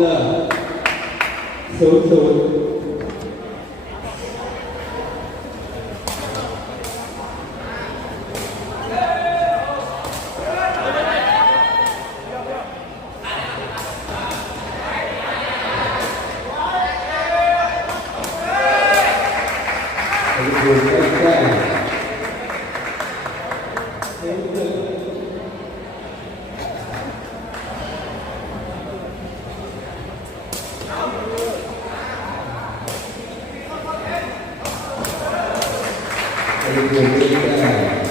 เลยศูนย์ศูนย์ ดูใกล้ ๆดูใกล้ๆ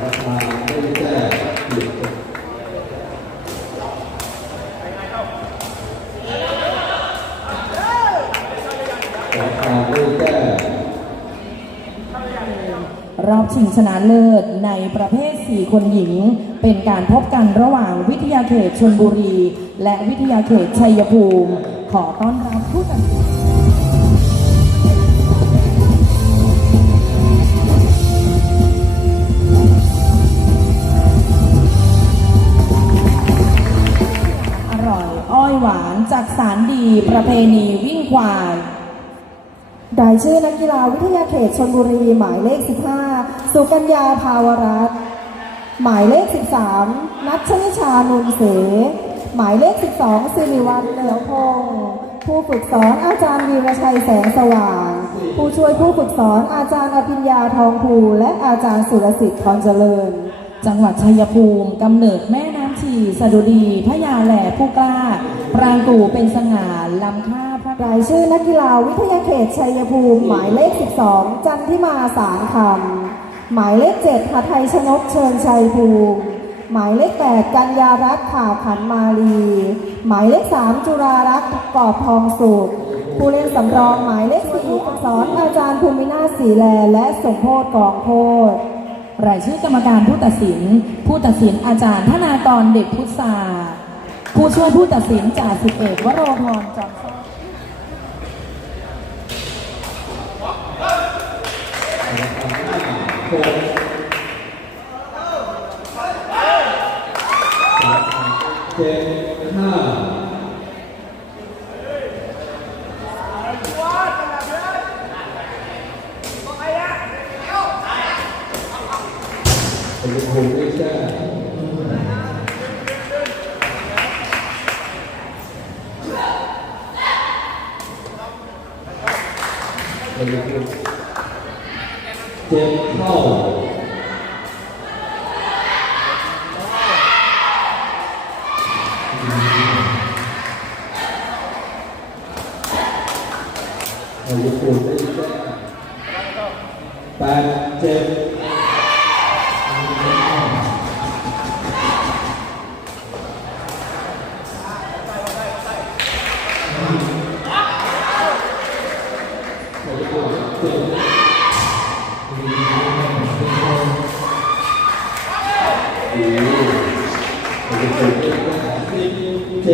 ราคาไม่แก้หยุด ราคาไม่แก้ รอบชิงชนะเลิศ ในประเภท 4 คนหญิง เป็นการพบกันระหว่างวิทยาเขตชนบุรี และวิทยาเขตชัยภูมิ ขอต้อนรับผู้ตัดสินอร่อยอ้อยหวานจากสารดีประเพณีวิ่งควาย รายชื่อนักกีฬาวิทยาเขตชนบุรี หมายเลข 15 สุกัญญาภาวรัตน์หมายเลข 13 นัทชนิชานุนเส หมายเลข 12สิริวัลเหลือพงศ์ผู้ฝึกสอนอาจารย์วีรชัยแสงสว่าง ผู้ช่วยผู้ฝึกสอนอาจารย์อภิญญาทองภู และอาจารย์สุรสิทธิ์พรเจริญ จังหวัดชัยภูมิกำเนิดแม่น้ำ ชีสดุดีพญาแหล่ผู้กล้า ปรางกูเป็นสง่าลำค่าพระรายชื่อนักกีฬาวิทยาเขตชัยภูมิ หมายเลข 12 จันทิมาสารคำหมายเลข 7หทัยชนกเชิญชัยภูมิหมายเลข8กัญญารัตน์ขาขันมาลี หมายเลข3จุรารักษ์กอบทองสุขผู้เล่นสำรองหมายเลข4ฝึกสอนอาจารย์ภูมินาศรีแลและสมโพธกองโพธ รายชื่อกรรมการผู้ตัดสิน ผู้ตัดสินอาจารย์ธนากรเด็กพุทธาผู้ช่วยผู้ตัดสินจ่าสิบเอกวโรธรจอมซ่อหกเจ็ดห้าเป็นคนไม่ใช่ เป็นคนเจ็ดเท่าเราจะปวดได้แค่แปด เราจะปลูกได้แค่สิบเ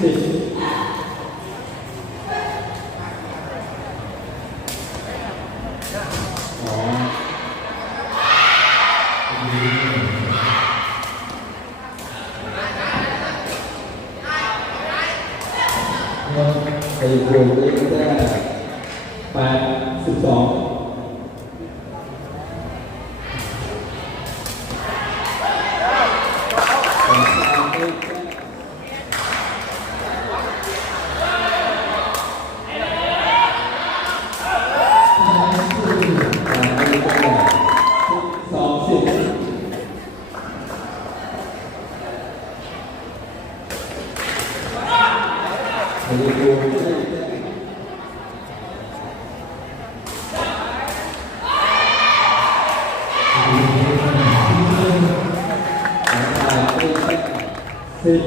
จ็ด สิบอ๋อ ไปรวมได้แค่แปดสิบสอง สิบ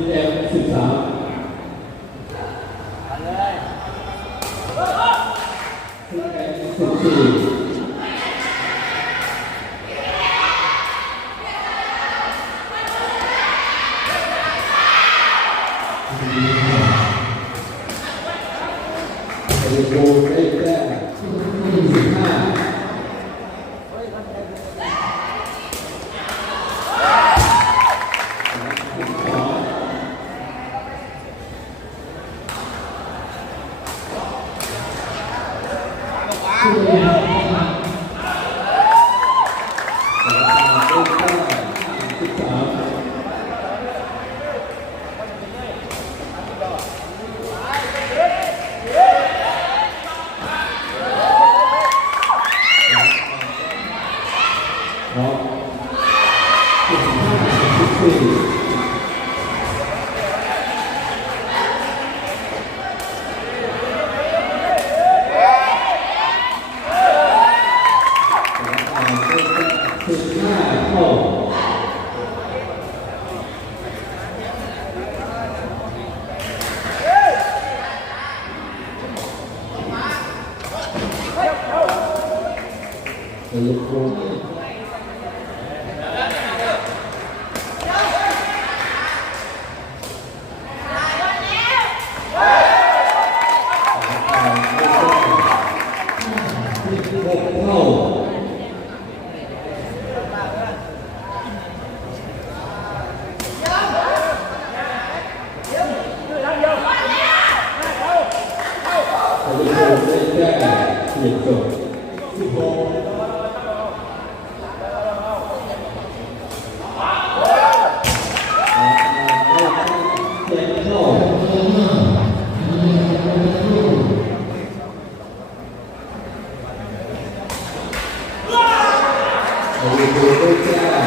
เอ็ดสิบสามสิบเอ็ดสิบสี่อืม ได้แต้มยี่สิบห้าสิ สลิภูมิ หกเท่าสลิภูมิได้แต้มเปลี่ยนจบสิบหกเจ็ดเท่าสลิภูมิได้แต้มสลิภูมิได้แต้ม ไอ้เธอไม่แค่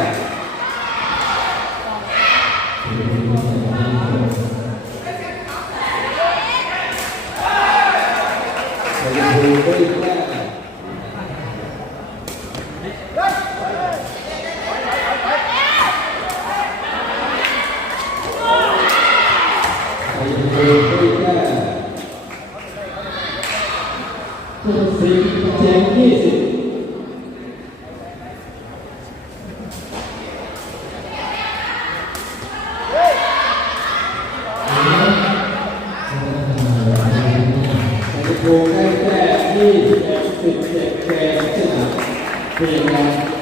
สิบเจ็ดยี่สิบโคได้แค่ยี่สิบเอ็ดสิบเจ็ดแค่ชนะเพียงกัน